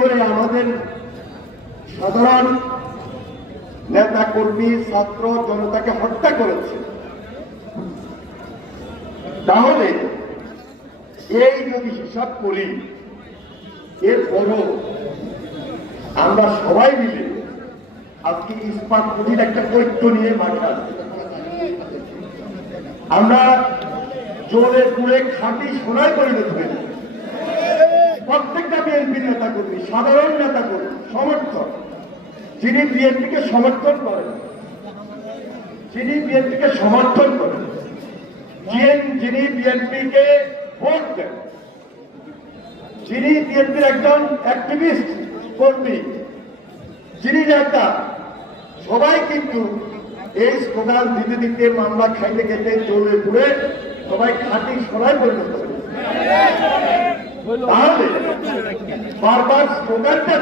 করে আমাদের সাধারণ নেতা কর্মী ছাত্র জনতাকে হত্যা করেছে, তাহলে এই যদি হিসাব করি, এরপরও আমরা সবাই মিলে আজকে ইস্পাত প্রতির একটা ঐক্য নিয়ে মাঠে আসছি। আমরা জোরে পুড়ে খাঁটি সোনায় পরিণত হয়েছি। প্রত্যেকটা বিএনপি নেতা কর্মী, সাধারণ নেতা কর্মী, সমর্থক, যিনি বিএনপিকে সমর্থন করেন, যিনি বিএনপিকে সমর্থন করেন, যিনি বিএনপিকে ভোট দেন, যিনি বিএনপির একজন অ্যাক্টিভিস্ট কর্মী, যিনি নেতা, সবাই কিন্তু এই স্লোগান দিতে দিতে, মামলা খাইতে খেতে, জ্বলে পুড়ে সবাই খাঁটি সোনায় পরিণত হয়েছে। তাহলে বারবার স্লোগানটা